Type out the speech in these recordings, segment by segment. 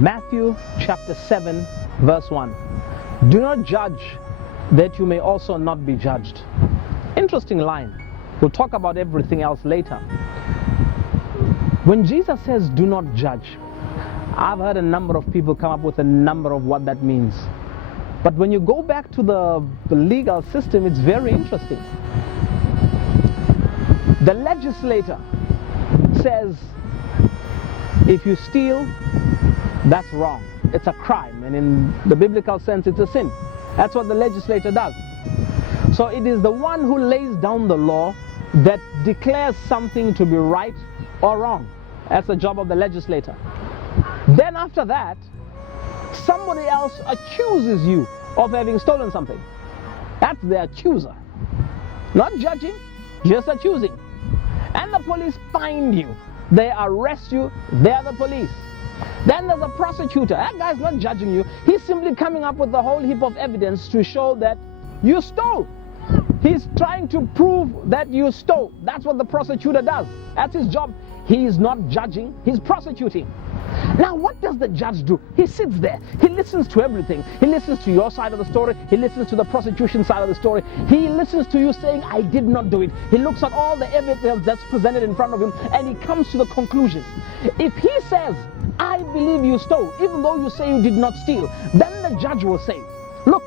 Matthew chapter 7 verse 1. Do not judge that you may also not be judged. Interesting line. We'll talk about everything else later. When Jesus says do not judge, I've heard a number of people come up with a number of what that means. But when you go back to the legal system, it's very interesting. The legislator says if you steal, that's wrong. It's a crime, and in the biblical sense, it's a sin. That's what the legislator does. So it is the one who lays down the law that declares something to be right or wrong. That's the job of the legislator. Then after that, somebody else accuses you of having stolen something. That's the accuser. Not judging, just accusing. And the police find you. They arrest you. They're the police. Then there's a prosecutor. That guy's not judging you. He's simply coming up with a whole heap of evidence to show that you stole. He's trying to prove that you stole. That's what the prosecutor does. That's his job. He's not judging, he's prosecuting. Now what does the judge do? He sits there. He listens to everything. He listens to your side of the story. He listens to the prosecution side of the story. He listens to you saying, I did not do it. He looks at all the evidence that's presented in front of him, and he comes to the conclusion. If he says, I believe you stole, even though you say you did not steal, then the judge will say, look,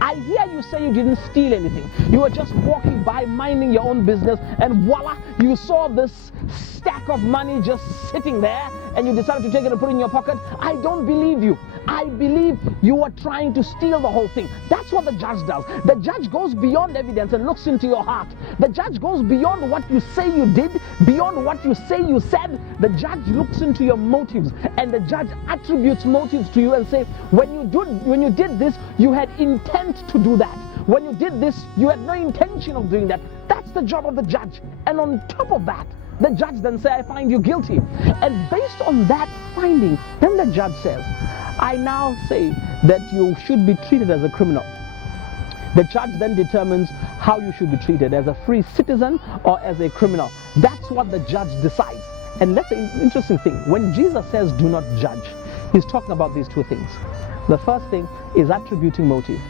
I hear you say you didn't steal anything. You were just walking by, minding your own business, and voila, you saw this stack of money just sitting there, and you decided to take it and put it in your pocket. I don't believe you. I believe you were trying to steal the whole thing. That's what the judge does. The judge goes beyond evidence and looks into your heart. The judge goes beyond what you say you did, beyond what you say you said. The judge looks into your motives, and the judge attributes motives to you and say, when you did this, you had intent to do that. When you did this, you had no intention of doing that. That's the job of the judge. And on top of that, the judge then says, I find you guilty. And based on that finding, then the judge says, I now say that you should be treated as a criminal. The judge then determines how you should be treated, as a free citizen or as a criminal. That's what the judge decides. And that's an interesting thing. When Jesus says do not judge, he's talking about these two things. The first thing is attributing motive.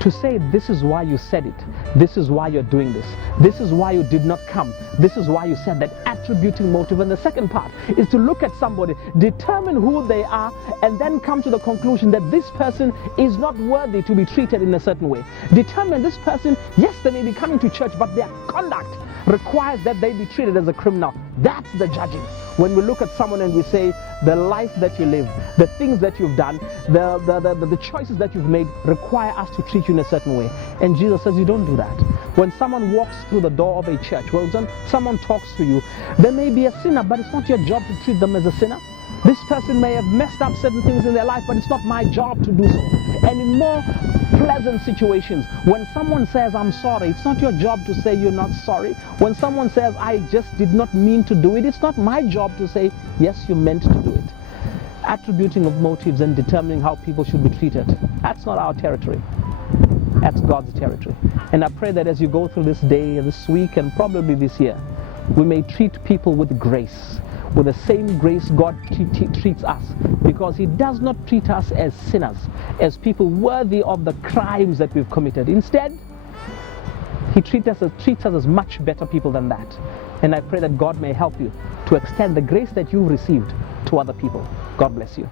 To say this is why you said it, this is why you're doing this is why you did not come, this is why you said that, attributing motive. And the second part is to look at somebody, determine who they are, and then come to the conclusion that this person is not worthy to be treated in a certain way. Determine this person, yes, they may be coming to church, but their conduct requires that they be treated as a criminal. That's the judging. When we look at someone and we say the life that you live, the things that you've done, the choices that you've made require us to treat you in a certain way. And Jesus says you don't do that. When someone walks through the door of a church, when someone talks to you, they may be a sinner, but it's not your job to treat them as a sinner. This person may have messed up certain things in their life, but it's not my job to do so. And in more pleasant situations, when someone says, I'm sorry, it's not your job to say you're not sorry. When someone says, I just did not mean to do it, it's not my job to say, yes, you meant to do it. Attributing of motives and determining how people should be treated, that's not our territory. That's God's territory. And I pray that as you go through this day, this week, and probably this year, we may treat people with grace, with the same grace God treats us, because he does not treat us as sinners, as people worthy of the crimes that we've committed. Instead, he treats us as much better people than that. And I pray that God may help you to extend the grace that you've received to other people. God bless you.